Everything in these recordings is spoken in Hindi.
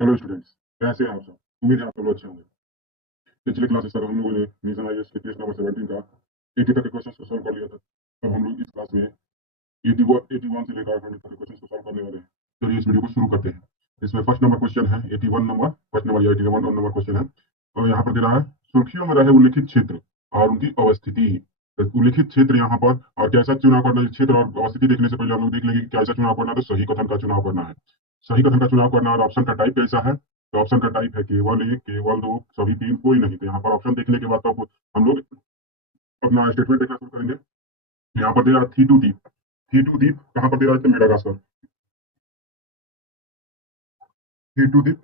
हेलो स्टूडेंट्स, कैसे हैं आप सब? उम्मीद है आप सब लोग अच्छे होंगे। पिछले क्लासेस तक हम लोगों ने मिशन आईएएस के पेज नंबर 17 का 80 तक के क्वेश्चंस को सॉल्व कर लिया था। अब हम लोग इस क्लास में 81 से लेकर 100 तक के क्वेश्चंस को सॉल्व करने वाले हैं। चलिए इस वीडियो को शुरू करते हैं। इसमें फर्स्ट नंबर क्वेश्चन है 81 नंबर क्वेश्चन है, और यहाँ पर दे रहा है सुर्खियों में रहे उल्लिखित क्षेत्र और उनकी अवस्थिति। तो उल्लिखित क्षेत्र यहाँ पर और कैसा चुनाव करना है, क्षेत्र और अवस्थिति देखने से पहले हम लोग देख लेंगे कि कैसा चुनाव करना है। तो सही कथन का चुनाव करना है। सही कथन का चुनाव करना और ऑप्शन का टाइप कैसा है? तो ऑप्शन का टाइप है केवल एक, केवल दो, सभी तीन, कोई नहीं। तो यहाँ पर ऑप्शन देखने के बाद तो हम लोग अपना स्टेटमेंट देखना शुरू करेंगे। यहाँ पर दे रहा है थीटू द्वीप। थीटू द्वीप कहाँ पर दे रहा है? तो मेडागास्कर। थीटू द्वीप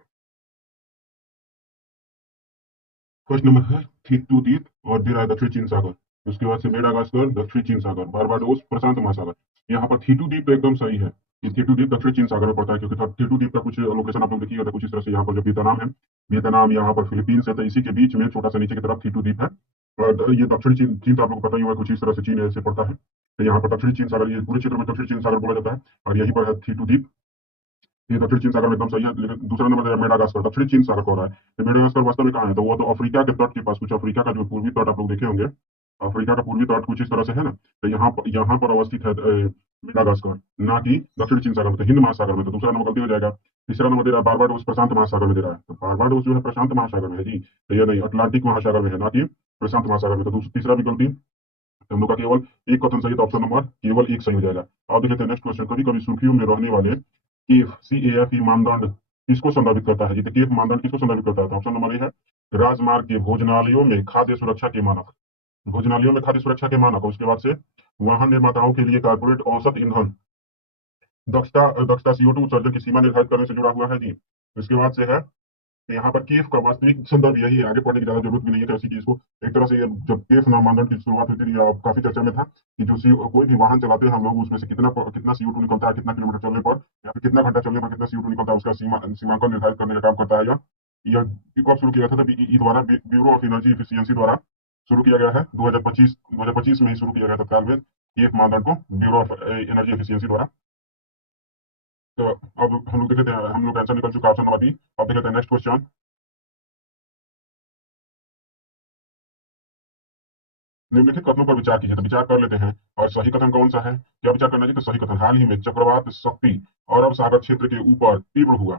फर्स्ट नंबर है, थीटू द्वीप, और दे रहा है दक्षिण चीन सागर। उसके बाद से मेडागास्कर, दक्षिण चीन सागर, बारबाडोस, प्रशांत महासागर। यहाँ पर थीटू द्वीप तो एकदम सही है। ये थीटू द्वीप दक्षिण चीन सागर में पड़ता है, क्योंकि थीटू द्वीप का कुछ लोकेशन आप लोग देखिएगा तो कुछ इस तरह से यहाँ पर जो वियतनाम है, वियतनाम यहाँ पर फिलीपींस है, तो इसी के बीच में छोटा सा नीचे की तरफ थीटू द्वीप है। और ये दक्षिण चीन, चीन तो आप लोग को पता ही होगा, कुछ इस तरह से चीन से पड़ता है। तो यहाँ पर दक्षिण चीन सागर, ये पूरे क्षेत्र में दक्षिण चीन सागर बोला जाता है, और यहीं पर है थीटू द्वीप। ये दक्षिण चीन सागर में एकदम सही है। लेकिन दूसरा नंबर है मेडागास्कर, दक्षिण चीन सागर को हो रहा है। तो मेडागास्कर वास्तव में कहाँ है? तो वो तो अफ्रीका के तट के पास, कुछ अफ्रीका का जो पूर्वी तट आप लोग देखे होंगे, अफ्रीका का पूर्वी तट कुछ इस तरह से है ना। तो यहाँ पर अवस्थित है मेडागास्कर, ना कि दक्षिण चीन सागर में, तो हिंद महासागर में। तो दूसरा नंबर गलती हो जाएगा। तीसरा नंबर दे रहा है बारबाडोस, प्रशांत महासागर में दे रहा है। तो बारबाडोस जो है प्रशांत महासागर में है जी, तो ये नहीं, अटलांटिक महासागर में है, ना कि प्रशांत महासागर में। तो तीसरा भी गलती। हम लोग का केवल एक कथन सही, तो ऑप्शन नंबर केवल एक सही हो जाएगा। अब देख लेते हैं नेक्स्ट क्वेश्चन। कभी कभी सुर्खियों में रहने वाले CAFE मानदंड किसको संदर्भित करता है? जी, तो केफ मानदंड किसको संदर्भित करता है? तो ऑप्शन नंबर ए है राजमार्ग के भोजनालयों में खाद्य सुरक्षा के मानक। भोजनालयों में खाद्य सुरक्षा के मानक। उसके बाद से वाहन निर्माताओं के लिए कारपोरेट औसत ईंधन दक्षता दक्षता CO2 उत्सर्जन की सीमा निर्धारित करने से जुड़ा हुआ है जी। उसके बाद से है, तो यहाँ पर केफ का वास्तविक संदर्भ यही है, आगे पढ़ने की ज्यादा जरूरत भी नहीं है किसी चीज को। एक तरह से ये जब केफ नाम मानदंड की शुरुआत हुई थी, ये काफी चर्चा में था कि जो कोई भी वाहन चलाते हैं हम लोग, उसमें से कितना CO2 निकलता है, कितना किलोमीटर चलने पर या फिर कितना घंटा चलने पर कितना CO2 निकलता है, उसका सीमांकन निर्धारित करने का काम करता है। यह कब शुरू किया था? BEE द्वारा, ब्यूरो ऑफ एनर्जी एफिशिएंसी द्वारा शुरू किया गया है। 2025 में ही शुरू किया गया था तत्काल में केफ मानदंड को, ब्यूरो ऑफ एनर्जी एफिशिएंसी द्वारा। तो अब हम लोग देखते हैं, हम लोग आंसर निकल चुका ऑप्शन नंबर बी। अब देखते हैं नेक्स्ट क्वेश्चन। निम्नलिखित कथनों पर विचार कीजिए। तो विचार कर लेते हैं। और सही कथन कौन सा है? क्या विचार करना चाहिए? तो सही कथन, हाल ही में चक्रवात शक्ति अरब सागर क्षेत्र के ऊपर तीव्र हुआ।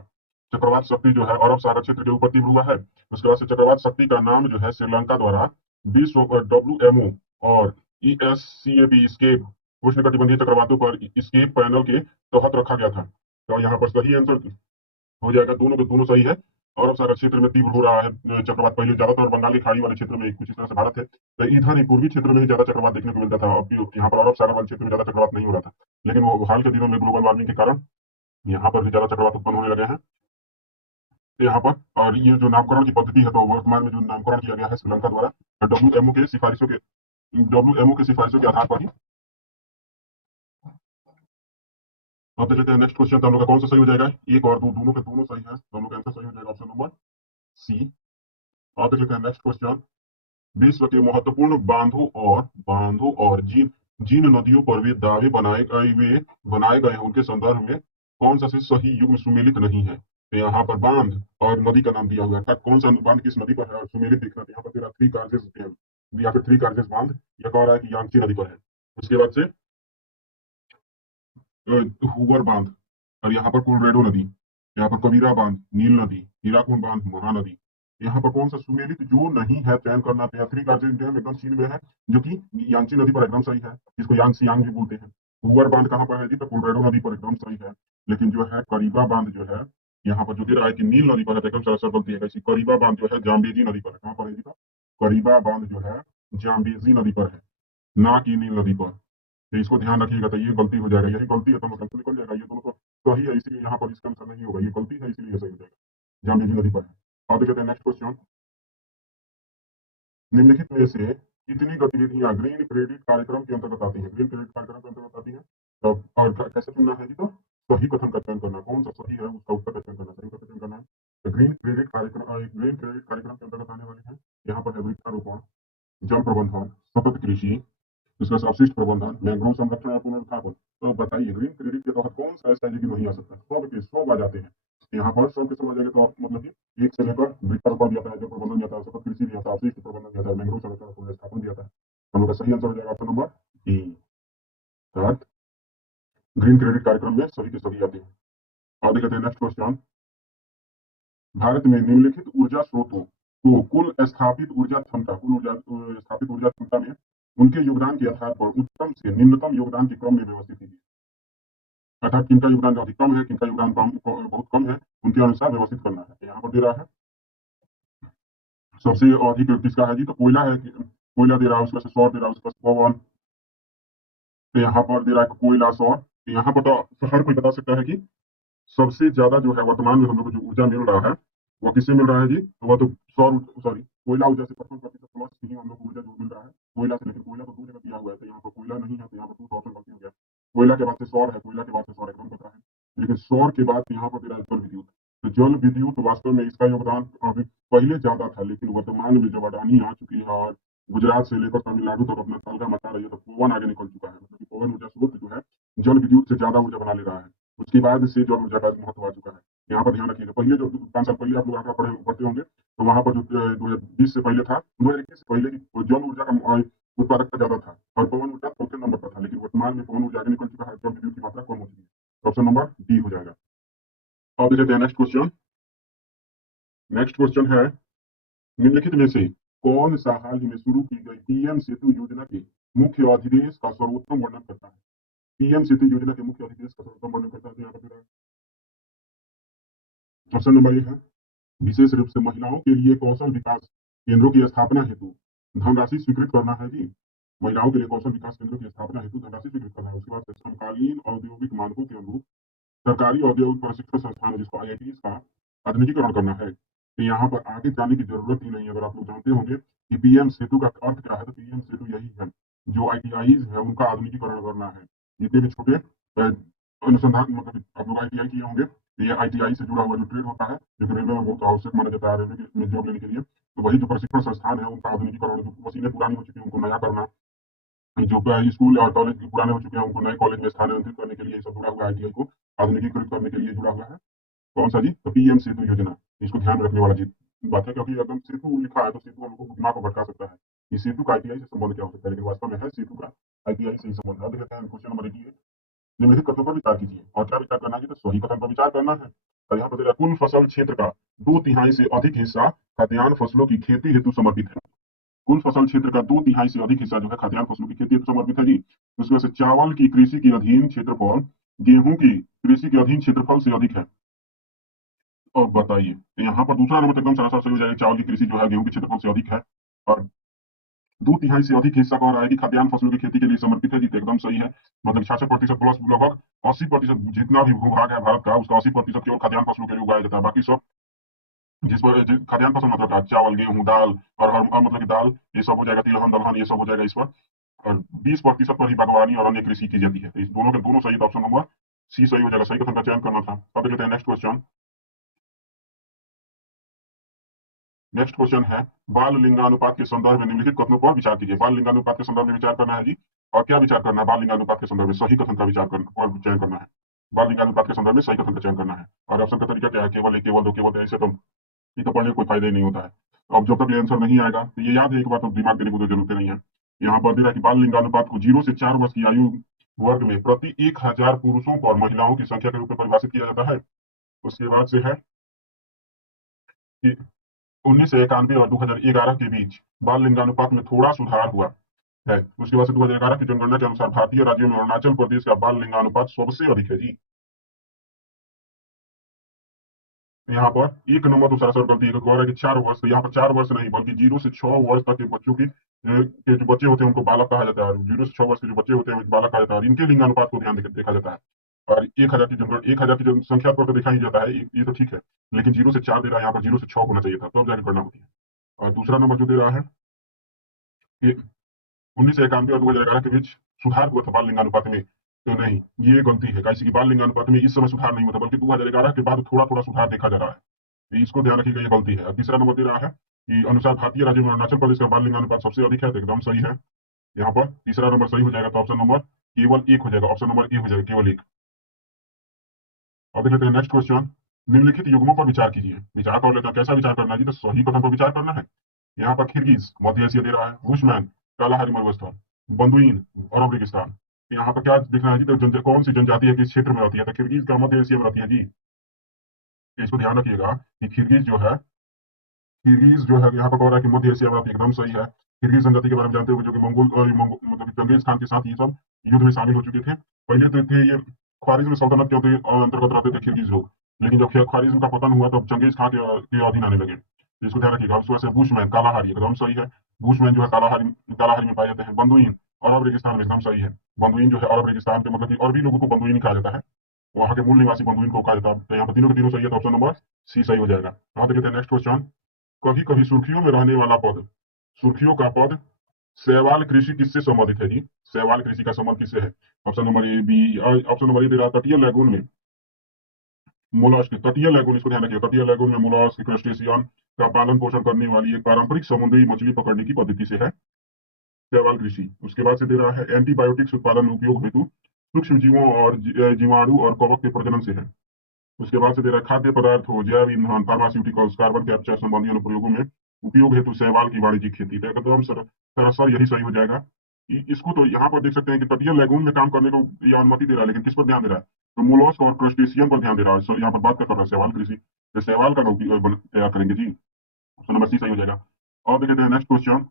चक्रवात शक्ति जो है अरब सागर क्षेत्र के ऊपर तीव्र हुआ है। उसके बाद से चक्रवात शक्ति का नाम जो है श्रीलंका द्वारा विश्व WMO और ESCAP स्केप उष्णकटिबंधीय चक्रवातों पर स्केप पैनल के तहत रखा गया था। तो यहाँ पर सही आंसर हो जाएगा, दोनों के दोनों सही है। अरब सागर क्षेत्र में तीव्र हो रहा है चक्रवात। पहले ज्यादातर बंगाली खाड़ी वाले क्षेत्र में कुछ इस तरह से भारत है, तो इधर ही पूर्वी क्षेत्र में ही ज्यादा चक्रवात देखने को मिलता था। अब यहाँ पर अरब सागर वाले क्षेत्र में ज्यादा चक्रवात नहीं हो रहा था, लेकिन वो हाल के दिनों में ग्लोबल वार्मिंग के कारण यहाँ पर भी ज्यादा चक्रवात उत्पन्न होने लगे हैं। तो यहाँ पर, और ये जो नामकरण की पद्धति है, तो वर्तमान में जो नामकरण किया गया है श्रीलंका द्वारा डब्ल्यू एमओ के सिफारिशों के आधार पर ही। अब देख लेते हैं नेक्स्ट क्वेश्चन। तो हम लोग का कौन सा सही हो जाएगा? एक और दो, दोनों के दोनों सही है, दोनों का आंसर सही हो जाएगा ऑप्शन नंबर सी। अब देख लेते हैं नेक्स्ट क्वेश्चन। विश्व के महत्वपूर्ण बांधों और जिन नदियों पर वे दावे बनाए गए हैं, उनके संदर्भ में कौन सा से सही युग्म सुमेलित नहीं है? तो यहाँ पर बांध और नदी का नाम दिया हुआ है, अर्थात कौन सा बांध किस नदी पर है और सुमेलित दिखना। तो यहाँ पर तेरा थ्री कारजेस डैम या फिर थ्री कारजेस बांध, यह कह रहा है कि यांगची नदी पर है। उसके बाद से हुबर बांध, और यहाँ पर कोलरेडो नदी, यहाँ पर कबीरा बांध, नील नदी, हीराकुंड बांध, महानदी। यहाँ पर कौन सा सुमेलित जो नहीं है चयन करना। तो थ्री गार्जियन डैम एकदम चीन में है, जो कि यांगची नदी पर एकदम सही है, जिसको यांग भी बोलते हैं। हुबर बांध कहाँ पर है जी? तो कोलरेडो नदी पर एकदम सही है। लेकिन जो है करीबा बांध जो है, यहाँ पर जो दे रहा है कि नील नदी पर है, तो एकदम सरासर गलती है। ऐसी करीबा बांध जो है जाम्बेजी नदी पर है। कहाँ पर है जी? तो करीबा बांध जो है जाम्बेजी नदी पर है, ना कि नील नदी पर। तो इसको ध्यान रखिएगा। तो ये गलती हो जाएगा, यही गलती है तो मतलब निकल जाएगा। ये दोनों तो सही है, इसलिए यहाँ पर इसका आंसर नहीं होगा, ये गलती है इसलिए सही हो जाएगा। जाम्बेजी नदी पर है। अब देखते हैं नेक्स्ट क्वेश्चन। निम्नलिखित में से कितनी गतिविधियां ग्रीन क्रेडिट कार्यक्रम के अंतर्गत आती हैं? ग्रीन क्रेडिट कार्यक्रम के अंतर्गत आती हैं। तो और कैसे चुनना है जी? तो सही कथन का चयन करना, कौन सा सही है उसका उत्तर का चयन करना, सही का चयन करना है। तो ग्रीन क्रेडिट कार्यक्रम के अंतर्गत आने वाले हैं। यहाँ पर है वृक्षारोपण, जल प्रबंधन, सतत कृषि, इसका अपशिष्ट प्रबंधन, मैंग्रोव संरक्षण और पुनरुत्थापन। तो बताइए ग्रीन क्रेडिट के तहत कौन सा ऐसा एलिजिबल नहीं आ सकता? सब के सब आ जाते हैं। यहाँ पर सब के सब आ जाएंगे, तो आप मतलब कि एक से लेकर वृक्षारोपण दिया था, जल प्रबंधन दिया था, सतत कृषि दिया था, अपशिष्ट प्रबंधन दिया था, मैंग्रोव संरक्षण पुनर्स्थापन दिया था। हम लोग का सही आंसर हो जाएगा ऑप्शन नंबर डी। अर्थात ग्रीन क्रेडिट कार्यक्रम में सभी के सभी आते हैं। और देखते हैं नेक्स्ट क्वेश्चन। भारत में निम्नलिखित ऊर्जा स्रोतों को कुल स्थापित ऊर्जा क्षमता, स्थापित ऊर्जा क्षमता में उनके योगदान के आधार पर उच्चतम से निम्नतम योगदान के क्रम में व्यवस्थित कीजिए। अर्थात किनका योगदान अधिकतम है, किनका योगदान बहुत कम है, उनके अनुसार व्यवस्थित करना है। यहाँ पर दे रहा है सबसे अधिक किसका है जी, तो कोयला है, कोयला दे रहा है, उसके बाद सौर दे रहा है, उसके बाद पवन। तो यहाँ पर दे रहा है कोयला, सौर। तो यहाँ पर तो हर कोई बता सकता है कि सबसे ज्यादा जो है वर्तमान में हम लोग को जो ऊर्जा मिल रहा है वो किससे मिल रहा है जी, तो वह तो सौर, सॉरी, कोयला ऊर्जा से 55% प्लस ही हम लोग को ऊर्जा जो मिल रहा है कोयला से। लेकिन कोयला तो दो जगह दिया हुआ है, तो यहाँ पर कोयला नहीं है, तो यहाँ पर टू ऑप्शन गलती हो गया। कोयला के बाद से सौर है, कोयला के बाद से सौर एकदम पता है, लेकिन सौर के बाद यहाँ पर दे रहा है जल विद्युत। तो जल विद्युत वास्तव में इसका योगदान अभी पहले ज्यादा था, लेकिन वर्तमान में जब अडानी आ चुकी है और गुजरात से लेकर तमिलनाडु तक अपना तलगा मचा रही है, तो पवन आगे निकल चुका है। मतलब कि पवन ऊर्जा स्रोत जो है जल विद्युत से ज्यादा ऊर्जा बना ले रहा है। उसके बाद से जल ऊर्जा का महत्व आ चुका है। यहाँ पर ध्यान रखिएगा, पहले जो 5 साल पहले आप लोग आंकड़ा पढ़ते होंगे, तो वहां पर जो 2020 से पहले था, 2021 से पहले की जल ऊर्जा का उत्पादकता ज्यादा था और पवन ऊर्जा चौथे नंबर पर था। लेकिन वर्तमान में पवन ऊर्जा आगे निकल चुका है, जल विद्युत की मात्रा कम हो चुकी है। ऑप्शन नंबर डी हो जाएगा। अब देखते हैं नेक्स्ट क्वेश्चन। नेक्स्ट क्वेश्चन है निम्नलिखित में से कौन सा हाल ही में शुरू की गई पीएम सेतु योजना के मुख्य अधिदेश का सर्वोत्तम वर्णन करता है। पीएम सेतु योजना के मुख्य अधिदेश का सर्वोत्तम वर्णन करता है। तो यहाँ पर ऑप्शन नंबर ए है विशेष रूप से महिलाओं के लिए कौशल विकास केंद्रों की स्थापना हेतु धनराशि स्वीकृत करना है जी। महिलाओं के लिए कौशल विकास केंद्रों की स्थापना हेतु धनराशि स्वीकृत करना है। उसके बाद समकालीन औद्योगिक मानकों के अनुरूप सरकारी औद्योगिक प्रशिक्षण संस्थान जिसको आईआईटी का आधुनिकीकरण करना है। तो यहाँ पर आगे जाने की जरूरत ही नहीं है। अगर आप लोग जानते होंगे कि पीएम सेतु का अर्थ क्या है, तो पीएम सेतु यही है, जो आईटीआईज है उनका आधुनिकीकरण करना है। जितने भी छोटे अनुसंधान, मतलब आप लोग आईटीआई किए होंगे, तो ये आईटीआई से जुड़ा हुआ जो ट्रेड होता है, जो रेलवे में बहुत आवश्यक माना जाता है, रेलवे में जॉब लेने के लिए, तो वही जो प्रशिक्षण संस्थान है उनका आधुनिकीकरण, जो मशीनें पुरानी हो चुकी है उनको नया करना, जो स्कूल और कॉलेज पुराने हो चुके हैं उनको नए कॉलेज में स्थानांतरित करने के लिए सब जुड़ा हुआ है। आईटीआई को आधुनिकीकृत करने के लिए जुड़ा हुआ है। कौन सा जी, तो पीएम सेतु योजना। इसको ध्यान रखने वाला जी बात है, क्योंकि अगर सेतु लिखा है तो सेतु हमको दिमाग को भटका सकता है कि सेतु का आईटीआई से संबंध क्या हो सकता है, लेकिन वास्तव में है सेतु का आईटीआई से ही संबंध है। देखते हैं क्वेश्चन नंबर 88। निम्नलिखित कथनों पर विचार कीजिए। और क्या विचार करना है, तो सही कथन पर विचार करना है। और यहाँ पर कुल फसल क्षेत्र का 2/3 से अधिक हिस्सा खाद्यान्न फसलों की खेती हेतु समर्पित है। कुल फसल क्षेत्र का 2/3 से अधिक हिस्सा जो है खाद्यान्न फसलों की खेती हेतु समर्पित है जी। उसमें से चावल की कृषि के अधीन क्षेत्रफल गेहूं की कृषि के अधीन क्षेत्रफल से अधिक है। और बताइए, तो यहाँ पर दूसरा नंबर एकदम सरासर सही हो जाएगा। चावल की कृषि जो है गेहूं के क्षेत्रफल से अधिक है, और 2/3 से अधिक हिस्सा कह रहा है कि खाद्यान्न फसलों की खेती के लिए समर्पित है जी। तो एकदम सही है। मतलब 66% प्लस लगभग 80% जितना भी भूभाग है भारत का, उसका 80% केवल खाद्यान्न फसलों के लिए उगाया जाता है। बाकी सब जिस पर खाद्यान्न फसल मतलब चावल, गेहूं, दाल और मतलब कि दाल, ये सब हो जाएगा, तिलहन दलहन ये सब हो जाएगा इस पर। और 20% पर ही बागवानी और अन्य कृषि की जाती है। तो इस दोनों के दोनों सही, तो ऑप्शन नंबर सी सही हो जाएगा। सही कथन का चयन करना था। अब देखते हैं नेक्स्ट क्वेश्चन। नेक्स्ट क्वेश्चन है बाल लिंगानुपात के संदर्भ में निम्नलिखित कथनों पर विचार कीजिए। बाल लिंगानुपात के संदर्भ में विचार करना है जी। और क्या विचार करना है, बाल लिंगानुपात के संदर्भ में सही कथन का विचार करना और चयन करना है। बाल लिंगानुपात के संदर्भ में सही कथन का चयन करना है। और ऑप्शन का तरीका क्या है, केवल एक, केवल दो, केवल ऐसे तो ये तो पढ़ने का कोई फायदा ही नहीं होता है। अब जब तक ये आंसर नहीं आएगा, तो ये याद है एक बार, तो दिमाग देने की तो जरूरत नहीं है। यहाँ पर दे रहा है कि बाल लिंगानुपात को 0 से 4 वर्ष की आयु वर्ग में प्रति 1000 पुरुषों और महिलाओं की संख्या के रूप में परिभाषित किया जाता है। उसके बाद से है कि 1991 और 2011 के बीच बाल लिंगानुपात में थोड़ा सुधार हुआ है। उसके बाद से 2011 की जनगणना के अनुसार भारतीय राज्यों में अरुणाचल प्रदेश का बाल लिंगानुपात सबसे अधिक है जी। यहाँ पर एक नंबर दूसरा सर गलती है, कह रहा है कि 4 वर्ष, तो यहाँ पर 4 वर्ष नहीं बल्कि 0 से 6 वर्ष तक के बच्चों की के जो बच्चे होते हैं उनको बालक कहा जाता है। 0 से 6 वर्ष के जो बच्चे होते हैं बालक कहा जाता है। और इनके लिंगानुपात को ध्यान देखा जाता है। और 1000 की जनसंख्या पर तो देखा ही जाता है, ये तो ठीक है, लेकिन 0 से 4 दे रहा है, यहाँ पर 0 से 6 होना चाहिए था, तो जाकर गणना होती है। और दूसरा नंबर जो दे रहा है कि 1991 और 2011 के बीच सुधार हुआ था बाल लिंगानुपात में, तो नहीं, ये गलती है। कैसे कि बाल लिंगानुपात में इस समय सुधार नहीं हुआ था, बल्कि 2011 के बाद थोड़ा थोड़ा सुधार देखा जा रहा है। तो इसको ध्यान रखिएगा, ये गलती है। और तीसरा नंबर दे रहा है कि अनुसार भारतीय राज्यों में अरुणाचल प्रदेश का बाल लिंगानुपात सबसे अधिक है, तो एकदम सही है। यहाँ पर तीसरा नंबर सही हो जाएगा, तो ऑप्शन नंबर केवल एक हो जाएगा। ऑप्शन नंबर ए हो जाएगा, केवल एक। अब देख लेते हैं नेक्स्ट क्वेश्चन। निम्नलिखित युग्मों पर विचार कीजिए। विचार कर लेते हैं, कैसा विचार करना है जी? तो सही कथन पर विचार करना है। यहाँ पर किर्गिज मध्य एशिया दे रहा है, बुशमैन कालाहारी मरुस्थल, बंदुइन अरब रेगिस्तान। यहाँ पर क्या देखना है जी? तो कौन सी जनजाति है किस क्षेत्र में रहती है? तो किर्गिज का मध्य एशिया में रहती है जी। तो इसको ध्यान रखिएगा कि किर्गिज जो है, किर्गिज जो है यहाँ पर कह रहा है कि मध्य एशिया में रहती है, एकदम सही है। किर्गिज जनजाति के बारे में जानते हुए जो कि मतलब चंगेज खान के साथ ये सब युद्ध में शामिल हो चुके थे। पहले तो थे ये ख्वारिज्म सल्तनत के अंतर्गत रहते थे किर्गिज लोग, लेकिन जब ख्वारिज्म का पतन हुआ तब चंगेज खान के अधीन आने लगे। तो इसको ध्यान रखिएगा। उसके बाद से बुशमैन कालाहारी एकदम सही है। बुशमैन जो है कालाहारी कालाहारी में पाए जाते हैं। बंदुइन अरब रेगिस्तान में एकदम सही है। बंदुइन जो है अरब रेगिस्तान के मतलब कि अरबी लोगों को बंदुइन कहा जाता है, वहां के मूल निवासी बंदुइन को कहा जाता है। तो यहाँ पर तीनों के तीनों सही है, तो ऑप्शन नंबर सी सही हो जाएगा। यहाँ देखते हैं नेक्स्ट क्वेश्चन। कभी कभी सुर्खियों में रहने वाला पद, सुर्खियों का पद शैवाल कृषि किससे संबंधित है जी? शैवाल कृषि का संबंध किससे है? Option number A B. Option number A दे रहा है तटीय लैगून में मोलस्क, तटीय लैगून, इसको ध्यान रखिए, तटीय लैगून में मोलस्क क्रस्टेशियन का पालन पोषण करने वाली एक पारंपरिक समुद्री मछली पकड़ने की पद्धति से है शैवाल कृषि। उसके बाद से दे रहा है एंटीबायोटिक्स उत्पादन उपयोग हेतु सूक्ष्म जीवों और जीवाणु और कवक के प्रजनन से है। उसके बाद से दे रहा है खाद्य पदार्थ हो, जैव ईंधन, फार्मास्यूटिकल्स, कार्बन कैप्चर संबंधी अनुप्रयोगों में उपयोग हेतु शैवाल की वाणिज्यिक खेती। तो एकदम सरासर यही सही हो जाएगा। इसको तो यहाँ पर देख सकते हैं कि तटीय लैगून में काम करने को यह अनुमति दे रहा है, लेकिन किस पर ध्यान दे रहा है? तो मोलस्क और क्रस्टेशियन पर ध्यान दे रहा है। यहाँ पर बात कर रहा है शैवाल कृषि, तो शैवाल का तैयार करेंगे जी। ऑप्शन नंबर सी सही हो जाएगा। और देखते हैं नेक्स्ट क्वेश्चन।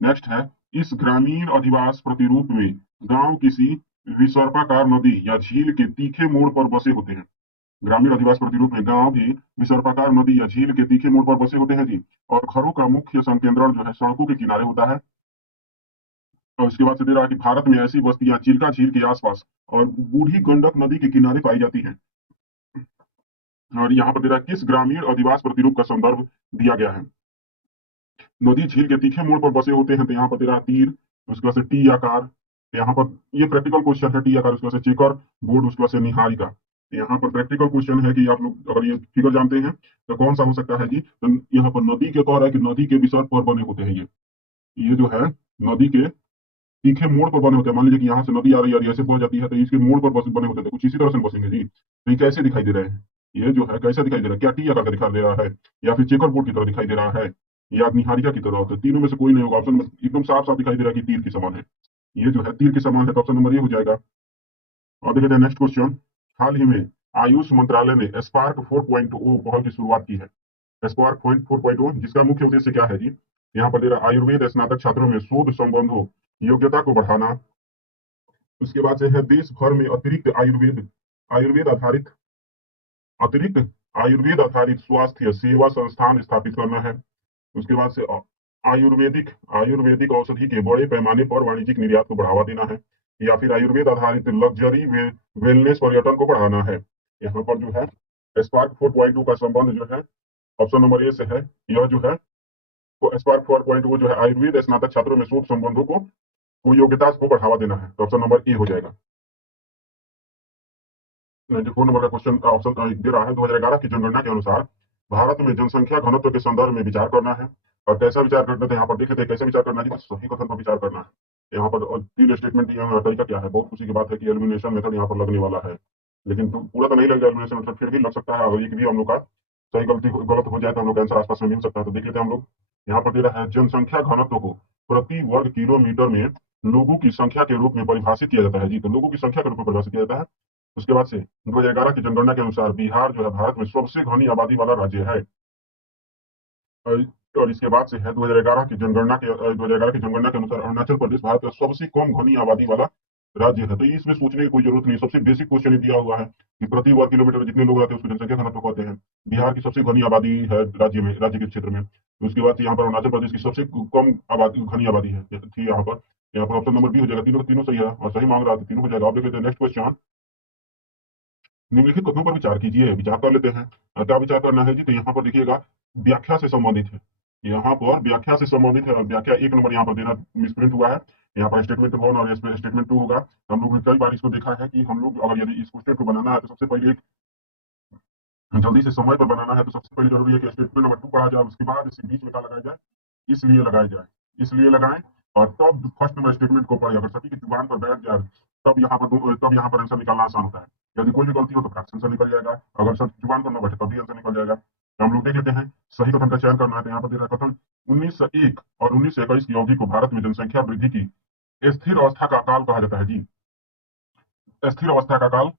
नेक्स्ट है, इस ग्रामीण अधिवास प्रतिरूप में गांव किसी विसर्पाकार नदी या झील के तीखे मोड़ पर बसे होते हैं। ग्रामीण अधिवास प्रतिरूप में गांव भी विसर्पाकार नदी या झील के तीखे मोड़ पर बसे होते हैं जी। और घरों का मुख्य संकेंद्रण जो है सड़कों के किनारे होता है। और उसके बाद से दे रहा है कि भारत में ऐसी बस्तियां चिल्का झील के आसपास और बूढ़ी गंडक नदी के किनारे पाई जाती हैं। और यहाँ पर दे रहा है किस ग्रामीण अधिवास प्रतिरूप का संदर्भ दिया गया है? नदी झील के तीखे मोड़ पर बसे होते हैं, तो यहाँ पर दे रहा है तीर, उसके बाद से टी आकार। यहाँ पर ये प्रैक्टिकल क्वेश्चन है, टी आकार, उसके बाद से चेकर बोर्ड, उसके बाद से निहारिका। यहाँ पर प्रैक्टिकल क्वेश्चन है कि आप लोग अगर ये फिगर जानते हैं तो कौन सा हो सकता है जी? तो यहाँ पर नदी के कह रहा है कि नदी के विसर्ग पर बने होते हैं ये जो है नदी के तीखे मोड़ पर बने होते हैं। मान लीजिए कि यहाँ से नदी आ रही है, ऐसे पहुंच जाती है, तो इसके मोड़ पर बने होते थे, कुछ इसी तरह से बसेंगे जी। तो ये कैसे दिखाई दे रहे हैं? ये जो है कैसा दिखाई दे रहा है? क्या टी आकार का दिखाई दे रहा है, या फिर चेकर बोर्ड की तरह दिखाई दे रहा है, या निहारिका की तरह? तो तीनों में से कोई नहीं होगा। ऑप्शन एकदम साफ साफ दिखाई दे रहा है कि तीर के समान है। ये जो है तीर के समान है, तो ऑप्शन नंबर ये हो जाएगा। और देखते हैं नेक्स्ट क्वेश्चन। हाल ही में आयुष मंत्रालय ने स्पार्क 4.0 पहल की शुरुआत की है। स्पार्क 4.0 जिसका मुख्य उद्देश्य क्या है जी? यहाँ पर दे रहा है आयुर्वेद स्नातक छात्रों में शोध संबंधों योग्यता को बढ़ाना। उसके बाद से है देश भर में आयुर्वेद आधारित अतिरिक्त आयुर्वेद आधारित स्वास्थ्य सेवा संस्थान स्थापित करना है। उसके बाद से आयुर्वेदिक आयुर्वेदिक औषधि के बड़े पैमाने पर वाणिज्यिक निर्यात को बढ़ावा देना है। या फिर आयुर्वेद आधारित लग्जरी वेलनेस पर्यटन को बढ़ाना है। यहाँ पर जो है स्पार्क 4.2 का संबंध जो है ऑप्शन नंबर ए से है। यह जो है तो स्पार्क 4.0 जो है आयुर्वेद स्नातक छात्रों में शोध संबंधों को योग्यता को बढ़ावा देना है, तो ऑप्शन नंबर ए हो जाएगा। 94 नंबर का क्वेश्चन ऑप्शन दे रहा है 2011 की जनगणना के अनुसार भारत में जनसंख्या घनत्व के संदर्भ में विचार करना है। और कैसा विचार करना है यहाँ पर देख लेते हैं। कैसे विचार करना है कि सही कथन पर विचार करना है। यहाँ पर तीन स्टेटमेंट तरीका क्या है? बहुत खुशी की बात है कि एलिमिनेशन मेथड यहाँ पर लगने वाला है, लेकिन पूरा तो नहीं लगेगा एलिमिनेशन मेथड, फिर भी लग सकता है। अगर एक भी हम लोग का सही गलत हो जाए तो हम लोग आंसर आसपास में मिल सकता है। तो देख लेते हैं हम लोग। यहाँ पर दे रहा है जनसंख्या घनत्व को प्रति वर्ग किलोमीटर में लोगों की संख्या के रूप में परिभाषित किया जाता है जी। तो लोगों की संख्या के रूप में परिभाषित किया जाता है। उसके बाद से 2011 की जनगणना के अनुसार बिहार जो है भारत में सबसे घनी आबादी वाला राज्य है। और इसके बाद से है 2011 की जनगणना के अनुसार अरुणाचल प्रदेश भारत का सबसे कम घनी आबादी वाला राज्य है। तो इसमें सोचने की कोई जरूरत नहीं, सबसे बेसिक क्वेश्चन दिया हुआ है कि प्रति वर्ग किलोमीटर जितने लोग रहते हैं उसको जनसंख्या घनत्व कहते हैं। बिहार की सबसे घनी आबादी है राज्य के क्षेत्र में। उसके बाद से यहाँ पर अरुणाचल प्रदेश की सबसे कम आबादी घनी आबादी है थी यहाँ पर ऑप्शन नंबर बी हो जाएगा। तीनों तीनों सही है और सही मांग रहा था, तीनों हो जाएगा। आप देख लेते हैं नेक्स्ट क्वेश्चन। निम्नलिखित कथनों पर विचार कीजिए। विचार कर लेते हैं। क्या विचार करना है जी? तो यहाँ पर देखिएगा व्याख्या से संबंधित है। यहाँ पर व्याख्या से संबंधित है और व्याख्या एक नंबर यहाँ पर देना मिसप्रिंट हुआ है। यहाँ पर स्टेटमेंट 1 और स्टेटमेंट 2 होगा। हम लोग ने कई बार इसको देखा है कि हम लोग अगर यदि इस क्वेश्चन को बनाना है तो सबसे पहले जल्दी से समय पर बनाना है, तो सबसे पहले जरूरी है कि स्टेटमेंट नंबर 2 पढ़ा जाए, उसके बाद इसे बीच में क्या लगाया जाए, इसलिए लगाया जाए, इसलिए लगाएं, और तब फर्स्ट नंबर स्टेटमेंट को पढ़े। अगर सभी की जुबान पर बैठ जाए तब यहाँ पर आंसर निकालना आसान होता है। यदि कोई भी गलती हो तो फ्रैक्शन से निकल जाएगा, अगर सब जुबान पर न बैठे तब भी आंसर निकल जाएगा। तो हम लोग देख लेते हैं, सही कथन का चयन करना है। तो यहाँ पर दे रहा है कथन 1901 और 1921 की अवधि को भारत में जनसंख्या वृद्धि की स्थिर अवस्था का काल कहा जाता है जी। स्थिर अवस्था का काल।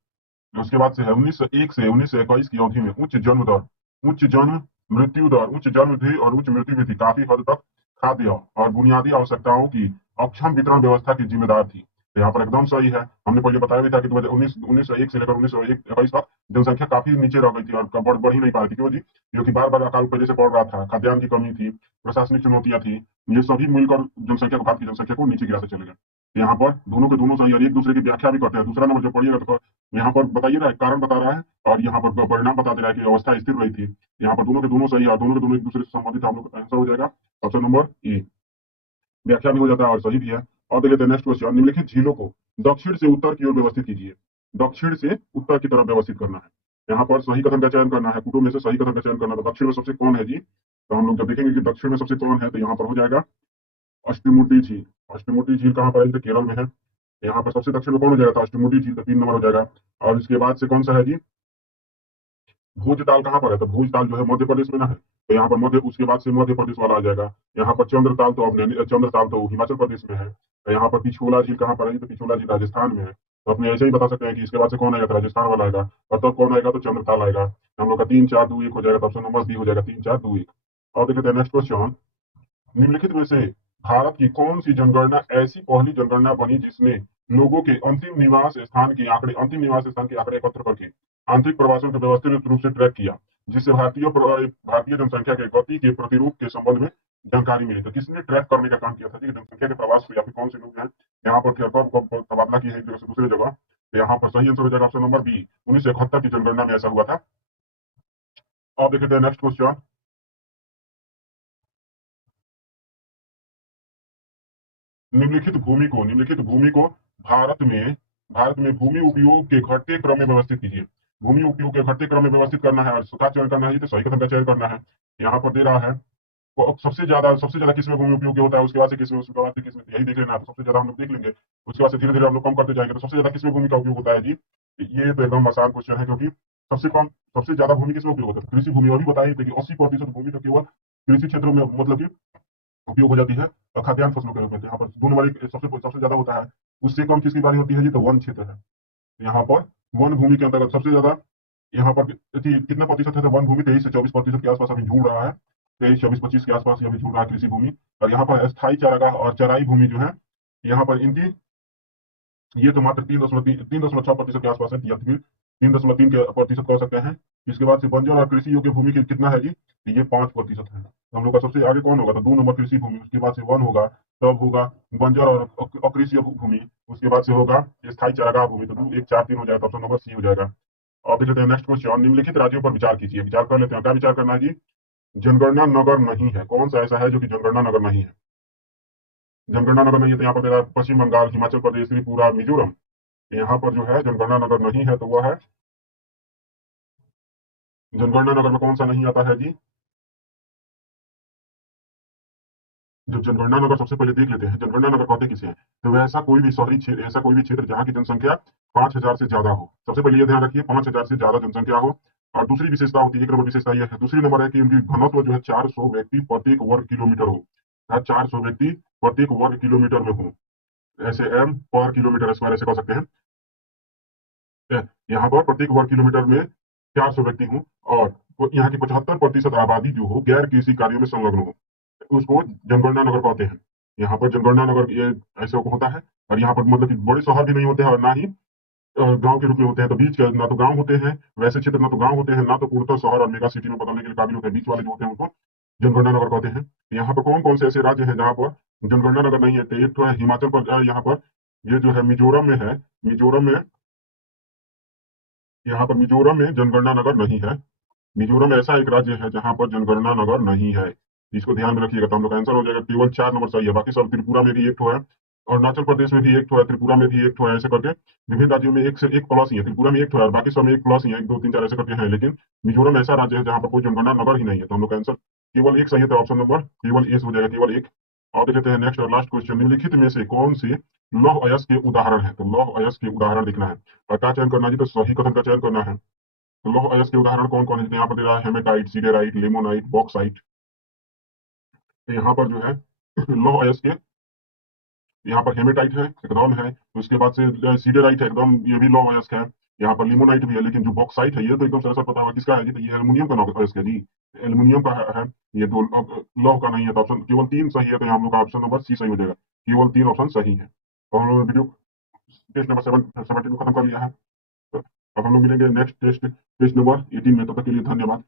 उसके बाद से है 1901 से 1921 की अवधि में उच्च जन्म दर, उच्च जन्म मृत्यु दर, उच्च जन्म वृद्धि और उच्च मृत्यु वृद्धि काफी हद तक खाद्य और बुनियादी आवश्यकताओं की अक्षम वितरण व्यवस्था की जिम्मेदार थी। तो यहाँ पर एकदम सही है। हमने पहले बताया भी था कि 1901 से लेकर 1921 तक जनसंख्या काफी नीचे रह गई थी और बढ़ ही नहीं पा रही थी। क्यों जी? क्योंकि बार बार अकाल पहले से पड़ रहा था, खाद्यान्न की कमी थी, प्रशासनिक चुनौतियां थी, ये सभी मिलकर जनसंख्या को, भारत की जनसंख्या को नीचे गिराते चले गए। यहाँ पर दोनों के दोनों सही और एक दूसरे की व्याख्या भी करते हैं। दूसरा नंबर जब पढ़िएगा तो यहाँ पर बताइए रहा है, कारण बता रहा है और यहाँ पर परिणाम बता दे रहा है कि अवस्था स्थिर रही थी। यहाँ पर दोनों के दोनों सही है और दोनों के दोनों एक दूसरे से संबंधित, हम लोग का आंसर हो जाएगा ऑप्शन नंबर ए। व्याख्या भी हो जाता है और सही भी है। और देख लेते हैं नेक्स्ट क्वेश्चन, निम्नलिखित झीलों को दक्षिण से उत्तर की ओर व्यवस्थित कीजिए। दक्षिण से उत्तर की तरफ व्यवस्थित करना है। यहाँ पर सही कथन का चयन करना है, कुटुंब में से सही कथन का चयन करना है। तो दक्षिण में सबसे कौन है जी? तो हम लोग जब देखेंगे कि दक्षिण में सबसे कौन है तो यहाँ पर हो जाएगा अष्टमुडी झील। अष्टमुडी झील कहाँ पर है? तो केरल में है। यहाँ पर सबसे दक्षिण में कौन हो जाएगा? तो अष्टमुडी झील, तो 3 नंबर हो जाएगा। और इसके बाद से कौन सा है जी? भोजताल कहाँ पर है? तो भोजताल जो है मध्य प्रदेश में ना है, तो यहाँ पर मध्य, उसके बाद से मध्य प्रदेश वाला आ जाएगा। यहाँ पर चंद्रताल तो अपने चंद्रताल तो हिमाचल प्रदेश में है। तो यहाँ पर पिछोला झील कहाँ पर है? तो पिछोला झील राजस्थान में है। तो अपने ऐसे ही बता सकते हैं कि इसके बाद से कौन आएगा? तो राजस्थान वाला आएगा। और तब कौन आएगा? तो चंद्रताल आएगा। हम लोग का 3 4 2 1 हो जाएगा। तो ऑप्शन नंबर बी हो जाएगा 3 4 2 1। और देखते हैं नेक्स्ट क्वेश्चन, निम्नलिखित में से भारत की कौन सी जनगणना ऐसी पहली जनगणना बनी जिसने लोगों के अंतिम निवास स्थान के आंकड़े एकत्र करके आंतरिक प्रवासन को व्यवस्थित रूप से ट्रैक किया, जिससे भारतीय जनसंख्या के गति के प्रतिरूप के संबंध में जानकारी मिली। तो किसने ट्रैक करने का काम किया था? जनसंख्या के प्रवास को, या फिर कौन से लोग हैं यहाँ पर तबादला की है एक जगह से दूसरी जगह। तो यहाँ पर सही आंसर हो जाएगा ऑप्शन नंबर बी, 1971 की जनगणना में ऐसा हुआ था। अब देखते हैं नेक्स्ट क्वेश्चन, निम्नलिखित भूमि को भारत में भूमि उपयोग के घटते क्रम में व्यवस्थित कीजिए। भूमि उपयोग के घटते क्रम में व्यवस्थित करना है और उसका चयन करना है, तो सही कथन का चयन करना है। यहाँ पर दे रहा है तो अब सबसे ज्यादा किसमें भूमि उपयोग होता है, उसके बाद से किसमें, उसके बाद से किसमें, यही देख लेना है। तो सबसे ज्यादा हम लोग देख लेंगे, उसके बाद से धीरे धीरे हम लोग कम करते जाएंगे। तो सबसे ज्यादा किसमें भूमि का उपयोग होता है जी? ये तो एकदम आसान क्वेश्चन है, क्योंकि सबसे ज्यादा भूमि किसमें उपयोग होता है? कृषि भूमि। अभी बताइए कि 80% भूमि तो केवल कृषि क्षेत्रों में मतलब कि उपयोग हो जाती है खाद्यान्न फसलों के रूप में। तो यहाँ पर 2 नंबर सबसे ज्यादा होता है। उससे कम किसकी बारी होती है जी? तो वन क्षेत्र है। तो यहाँ पर वन भूमि के अंतर्गत सबसे ज्यादा यहाँ पर कितना प्रतिशत है? तो वन भूमि 23 से 24% के आसपास अभी झूल रहा है। 23 24 25 के आसपास अभी झूल रहा है कृषि भूमि। और यहाँ पर स्थायी चारागाह और चराई भूमि जो है, यहाँ पर इनकी ये तो मात्र 3.6% के आसपास है, या फिर 3.3% कह सकते हैं। इसके बाद से बंजर और कृषि योग्य भूमि कितना है जी? तो ये 5% है। तो हम लोग का सबसे आगे कौन होगा? तो 2 नंबर कृषि भूमि, उसके बाद से वन होगा, तब होगा बंजर और अकृषि भूमि, उसके बाद से होगा स्थायी चारागाह भूमि। तो 2 1 4 3 हो जाएगा। ऑप्शन नंबर सी हो जाएगा। अब देख लेते हैं नेक्स्ट क्वेश्चन, निम्नलिखित राज्यों पर विचार कीजिए। विचार कर लेते हैं, क्या विचार करना है जी? जनगणना नगर नहीं है। कौन सा ऐसा है जो कि जनगणना नगर नहीं है? जनगणना नगर नहीं है तो यहाँ पर दे रहा है पश्चिम बंगाल, हिमाचल प्रदेश, त्रिपुरा, मिजोरम। यहाँ पर जो है जनगणना नगर नहीं है, तो वह है, जनगणना नगर में कौन सा नहीं आता है जी? जो जनगणना नगर, सबसे पहले देख लेते हैं जनगणना नगर कहते किसे हैं। तो वह ऐसा कोई भी शहरी क्षेत्र, ऐसा कोई भी क्षेत्र जहाँ की जनसंख्या 5,000 से ज्यादा हो। सबसे पहले ये ध्यान रखिए, 5,000 से ज्यादा जनसंख्या हो। और दूसरी विशेषता होती है, 1 नंबर विशेषता यह है, दूसरी नंबर है कि उनकी घनत्व जो है 400 व्यक्ति प्रत्येक वर्ग किलोमीटर हो। 400 व्यक्ति प्रत्येक वर्ग किलोमीटर में हो। ऐसे एम पर किलोमीटर स्क्वायर ऐसे कह सकते हैं। यहाँ पर प्रत्येक वर्ग किलोमीटर में 400 व्यक्ति हों और यहाँ की 75% आबादी जो हो गैर कृषि कार्यों में संलग्न हो, उसको जनगणना नगर कहते हैं। यहाँ पर जनगणना नगर ये ऐसे होता है। और यहाँ पर मतलब कि बड़े शहर भी नहीं होते हैं और ना ही गांव के रूप में होते हैं। तो बीच के, ना तो गांव होते हैं वैसे क्षेत्र, ना तो गांव होते हैं, ना तो पूर्णतः शहर और मेगा सिटी में बदलने के लिए काबिल होते हैं। बीच वाले जो होते हैं उनको जनगणना नगर कहते हैं। तो यहाँ पर कौन कौन से ऐसे राज्य हैं जहाँ पर जनगणना नगर नहीं है? तो एक तो है हिमाचल प्रदेश, यहाँ पर ये जो है मिजोरम में है। मिजोरम में, यहाँ पर मिजोरम में जनगणना नगर नहीं है। मिजोरम ऐसा एक राज्य है जहां पर जनगणना नगर नहीं है। इसको ध्यान में रखिएगा। तो हम लोग का आंसर हो जाएगा केवल 4 नंबर सही है। बाकी सब, त्रिपुरा में भी एक ठो है, अरुणाचल प्रदेश में भी एक ठो है, त्रिपुरा में भी एक ठो है। ऐसे करके विभिन्न राज्यों में एक से एक प्लस ही है। त्रिपुरा में एक ठो है और बाकी सब में एक प्लस ही है, 1 2 3 4 ऐसे करके है। लेकिन मिजोरम ऐसा राज्य है जहां पर कोई जनगणना नगर ही नहीं है। तो हम लोग का आंसर केवल एक सही है। तो ऑप्शन नंबर केवल ए हो जाएगा, केवल एक। और देख लेते हैं नेक्स्ट और लास्ट क्वेश्चन, निम्नलिखित में से कौन से लौह अयस्क के उदाहरण है? तो लौह अयस्क के उदाहरण लिखना है और क्या चयन करना है जी? तो सही कथन का चयन करना है। तो लौह अयस्क के उदाहरण कौन कौन है? तो यहाँ पर दे रहा है हेमेटाइट, सीडेराइट, लिमोनाइट, बॉक्साइट। तो यहाँ पर जो है लौह अयस्क के, यहाँ पर हेमेटाइट है एकदम है, तो उसके बाद से सीडेराइट है एकदम, ये भी लौह अयस्क है। यहाँ पर लिमोनाइट भी है, लेकिन जो बॉक्साइट है ये तो एकदम सरसर पता होगा किसका है जी? तो ये एल्युमिनियम का अयस्क है जी, एल्युमिनियम का है। ये तो अब लौह का नहीं है, तो ऑप्शन केवल 3 सही है, तो यहाँ हम लोग का ऑप्शन नंबर सी सही हो जाएगा। केवल 3 ऑप्शन सही है। तो हम लोग वीडियो टेस्ट नंबर 17 को खत्म कर लिया है। तो अब हम लोग मिलेंगे नेक्स्ट टेस्ट, टेस्ट नंबर 18 में। तब तक के लिए धन्यवाद।